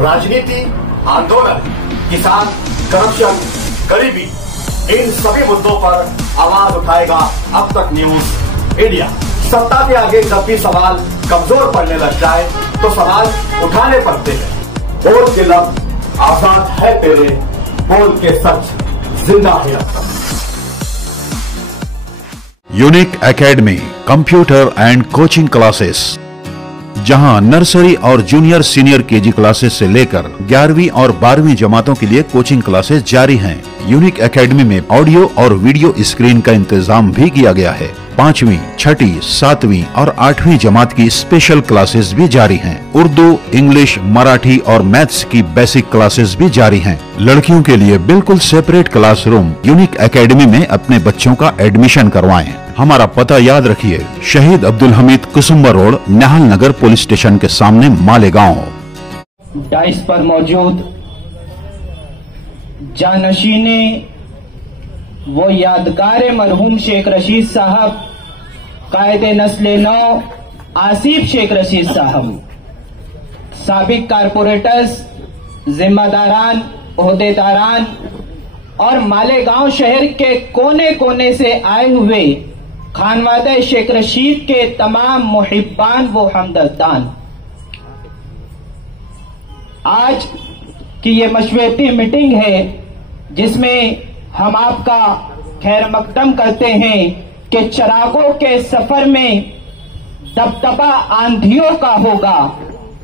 राजनीति, आंदोलन, किसान, करप्शन, गरीबी, इन सभी मुद्दों पर आवाज उठाएगा अब तक न्यूज इंडिया। सत्ता के आगे जब भी सवाल कमजोर पड़ने लग जाए तो सवाल उठाने पड़ते हैं। बोल के लफ्ज आजाद है तेरे, बोल के सच जिंदा है अब तक। Unique academy computer and coaching classes, जहां नर्सरी और जूनियर सीनियर केजी क्लासेस से लेकर 11वीं और 12वीं जमातों के लिए कोचिंग क्लासेस जारी हैं। यूनिक एकेडमी में ऑडियो और वीडियो स्क्रीन का इंतजाम भी किया गया है। 5वीं, 6ठी, 7वीं और 8वीं जमात की स्पेशल क्लासेस भी जारी हैं। उर्दू, इंग्लिश, मराठी और मैथ्स की बेसिक क्लासेस भी जारी हैं। लड़कियों के लिए बिल्कुल सेपरेट क्लासरूम। यूनिक एकेडमी में अपने बच्चों का एडमिशन करवाएं। हमारा पता याद रखिए, शहीद अब्दुल हमीद कुसुम्बा रोड, निहाल नगर पुलिस स्टेशन के सामने, मालेगांव। डाइस पर मौजूद जानशीने वो यादगार मरहूम शेख रशीद साहब, कायदे नस्ले नौ आसिफ शेख रशीद साहब, साबिक कारपोरेटर्स, जिम्मेदारान, ओहदेदारान और मालेगांव शहर के कोने कोने से आए हुए खानवादे शेख रशीद के तमाम मुहिब्बान व हमदर्दान, आज की ये मशवरती मीटिंग है जिसमें हम आपका खैर मकदम करते हैं कि चिरागों के सफर में दबदबा आंधियों का होगा।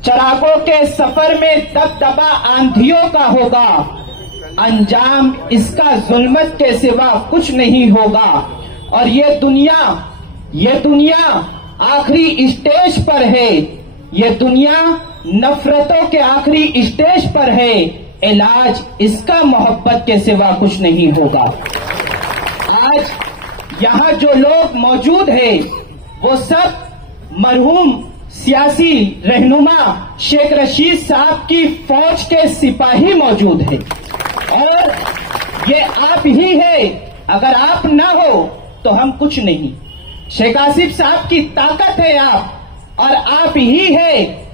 चिरागों के सफर में दबदबा आंधियों का होगा। अंजाम इसका जुल्मत के सिवा कुछ नहीं होगा। और ये दुनिया आखिरी स्टेज पर है। ये दुनिया नफरतों के आखिरी स्टेज पर है। इलाज इसका मोहब्बत के सिवा कुछ नहीं होगा। आज यहाँ जो लोग मौजूद हैं वो सब मरहूम सियासी रहनुमा शेख रशीद साहब की फौज के सिपाही मौजूद हैं और ये आप ही है। अगर आप ना हो तो हम कुछ नहीं। शेख आसिफ साहब की ताकत है आप, और आप ही है।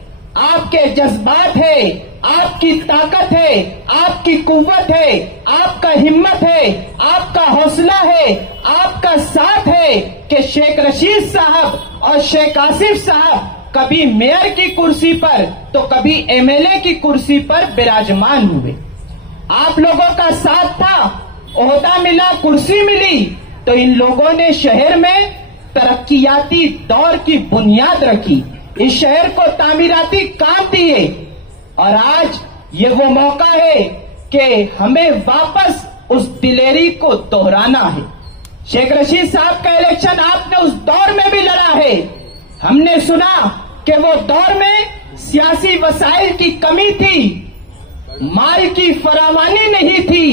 आपके जज्बात है, आपकी ताकत है, आपकी कुव्वत है, आपका हिम्मत है, आपका हौसला है, आपका साथ है कि शेख रशीद साहब और शेख आसिफ साहब कभी मेयर की कुर्सी पर तो कभी एमएलए की कुर्सी पर विराजमान हुए। आप लोगों का साथ था, ओहदा मिला, कुर्सी मिली, तो इन लोगों ने शहर में तरक्कियाती दौर की बुनियाद रखी, इस शहर को तामीराती काम दिए। और आज ये वो मौका है कि हमें वापस उस दिलेरी को दोहराना है। शेख रशीद साहब का इलेक्शन आपने उस दौर में भी लड़ा है। हमने सुना कि वो दौर में सियासी वसाइल की कमी थी, माल की फरावानी नहीं थी,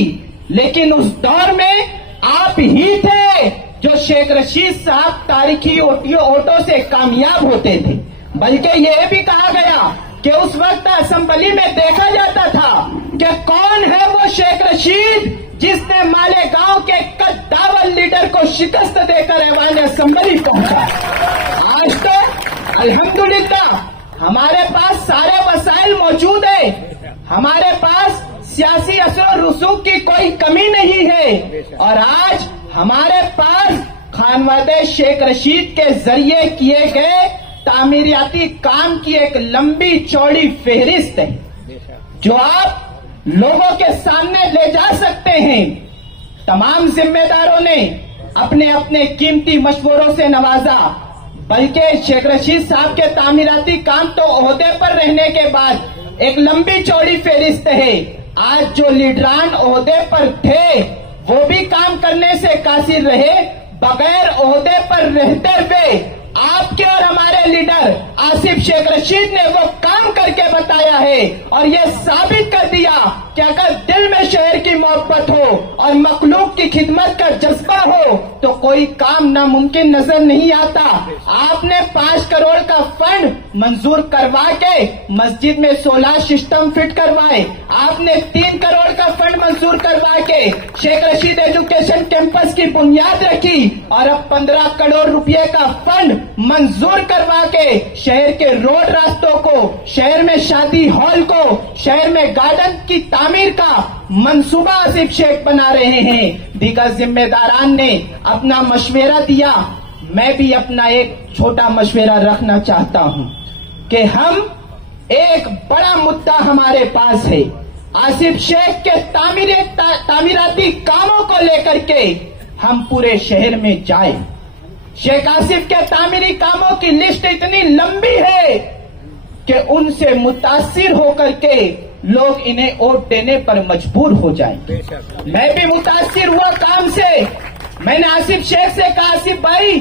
लेकिन उस दौर में आप ही थे जो शेख रशीद साहब तारीखी वोटों से कामयाब होते थे। बल्कि यह भी कहा गया कि उस वक्त असेंबली में देखा जाता था कि कौन है वो शेख रशीद जिसने मालेगांव के कद्दावर लीडर को शिकस्त देकर ऐवान असेंबली पहुंचा। आज तो अल्हम्दुलिल्लाह हमारे पास सारे वसाइल मौजूद है, हमारे पास सियासी असर रसूख की कोई कमी नहीं है। और आज हमारे पास खानवादे शेख रशीद के जरिए किए गए तामीराती काम की एक लंबी चौड़ी फेहरिस्त है जो आप लोगों के सामने ले जा सकते हैं। तमाम जिम्मेदारों ने अपने अपने कीमती मशवरों से नवाजा, बल्कि शेख रशीद साहब के तामीराती काम तो ओहदे पर रहने के बाद एक लंबी चौड़ी फेहरिस्त है। आज जो लीडरान ओहदे पर थे वो भी काम करने से कासिर रहे, बगैर ओहदे पर रहते हुए आपके और हमारे लीडर आसिफ शेख रशीद ने वो काम करके बताया है और ये साबित कर दिया कि अगर दिल में शहर की मोहब्बत हो और मखलूक की खिदमत का जज्बा हो तो कोई काम नामुमकिन नजर नहीं आता। आपने 5 करोड़ का फंड मंजूर करवा के मस्जिद में सोलर सिस्टम फिट करवाए। आपने 3 करोड़ का फंड मंजूर करवा के शेख रशीद एजुकेशन कैंपस की बुनियाद रखी और अब 15 करोड़ रुपए का फंड मंजूर करवा के शहर के रोड रास्तों को, शहर में शादी हॉल को, शहर में गार्डन की तामीर का मंसूबा आसिफ शेख बना रहे हैं। दीगर जिम्मेदारान ने अपना मशवरा दिया, मैं भी अपना एक छोटा मशवरा रखना चाहता हूं कि हम एक बड़ा मुद्दा हमारे पास है, आसिफ शेख के तामीराती कामों को लेकर के हम पूरे शहर में जाए। शेख आसिफ के तामीरी कामों की लिस्ट इतनी लंबी है कि उनसे मुतासिर होकर के लोग इन्हें वोट देने पर मजबूर हो जाएंगे। मैं भी मुतासिर हुआ काम से। मैंने आसिफ शेख से कहा, आसिफ भाई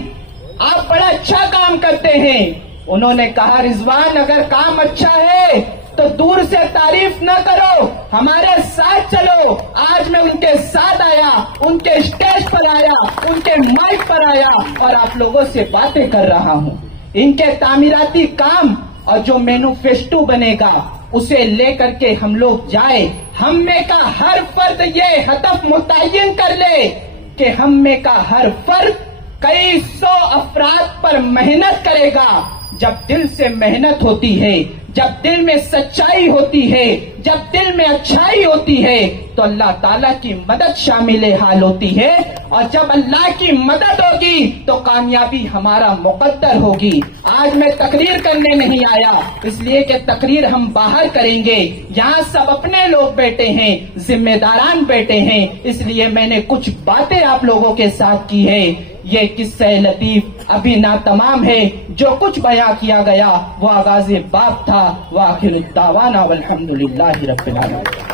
आप बड़ा अच्छा काम करते हैं। उन्होंने कहा, रिजवान अगर काम अच्छा है तो दूर से तारीफ न करो, हमारे साथ चलो। आज मैं उनके साथ आया, उनके स्टेज पर आया, उनके माइक पर आया और आप लोगों से बातें कर रहा हूं। इनके तामीराती काम और जो मैनिफेस्टो बनेगा उसे लेकर के हम लोग जाए। हम में का हर फर्द ये हदफ मुतय्यन कर ले कि हम में का हर फर्द कई 100 अफराद पर मेहनत करेगा। जब दिल से मेहनत होती है, जब दिल में सच्चाई होती है, जब दिल में अच्छाई होती है तो अल्लाह ताला की मदद शामिल हाल होती है और जब अल्लाह की मदद होगी तो कामयाबी हमारा मुकद्दर होगी। आज मैं तकरीर करने नहीं आया, इसलिए कि तकरीर हम बाहर करेंगे। यहाँ सब अपने लोग बैठे हैं, जिम्मेदारान बैठे हैं, इसलिए मैंने कुछ बातें आप लोगों के साथ की है। ये किस्सा लतीफ अभी ना तमाम है, जो कुछ बयां किया गया वो आगाज़ बाब था। वाखिर दावाना वल्हम्दुलिल्लाहि रब्बिल आलमीन।